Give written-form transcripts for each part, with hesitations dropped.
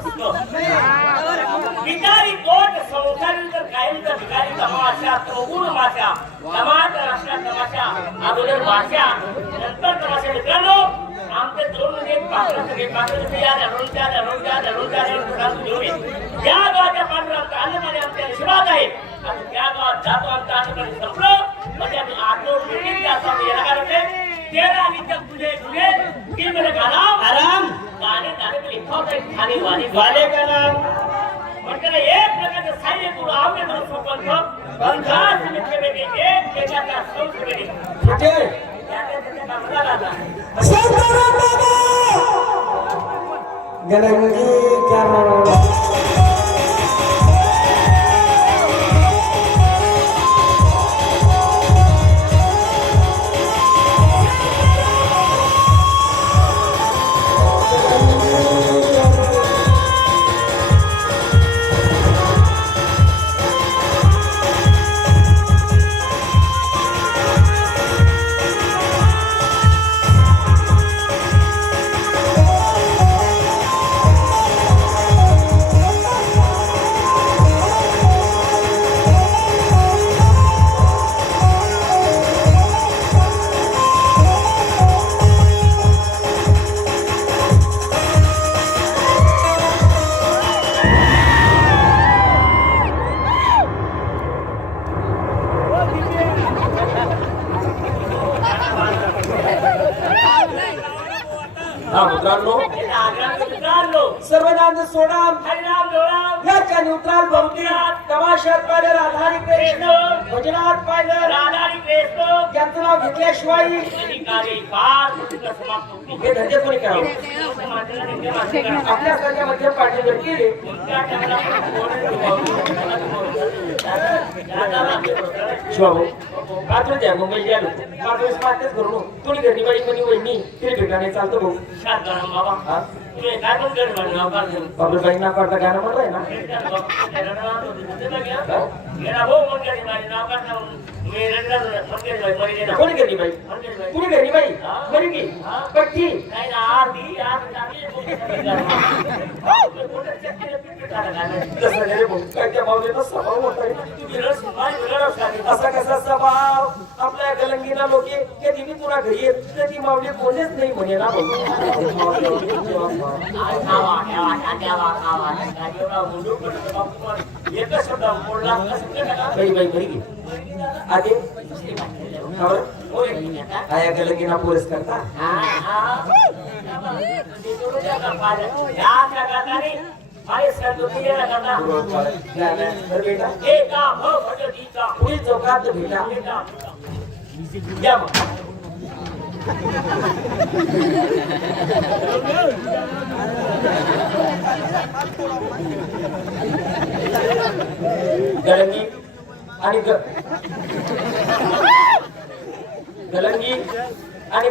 असतो विकारी कोट संसारी तर कायमचा विकारी तमाशा त्रोगुण माशा समाज राष्ट्र तमाशा अगोदर भाषा नंतर तमाशा मित्रांनो आमचे दोन म्हणजे पात्र या धरून ज्या गावाच्या पांडुरांचा अन्नमाने आमच्या नशिबात आहे आणि त्या गावात जातो आमचा अन्नमाने संपलं म्हणजे आम्ही आतो मिटिंग जातो येणार होते तेरा नित्य तुझे तुझे तीन मेरे आराम गाणे खाली वाले का नाम म्हणजे एक प्रकारचं साहित्य तुला आवडे म्हणून सोपंत पंचास मित्र बेटे एक त्याच्या संस्कृती सर्वनाम सोडाम याच्या न्यूट्रल बहुतीत तमाशात पाहिलं राधारी कृष्ण भजनात पाहिलं राधारी कृष्ण ज्यांचं नाव घेतल्याशिवाय हे धंदे कोणी करावं आपल्यासारख्या मध्यम पाठी जर केले शिवाभाऊ पात्र द्या मुंबई गेलो पाच पाचच करू तुम्ही घरी बाई कोणी वहिनी तरी भेटाने चालतो भाऊ बाबा बाबूबाई ना करता गाणं म्हणलंय ना कोणी घरी बाई तुम्ही घरी बाई बरी की पट्टी असा कसा स्वभाव आपल्या कलंगीना लोके कधी मी तुला घरी येत ती मावली कोणीच नाही म्हणे ना आधी आया कलंगीना पुरस्कार का पुढील चौकात भेटा या गलंगी आणि गलंगी आणि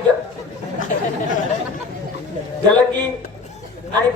गलंगी आणि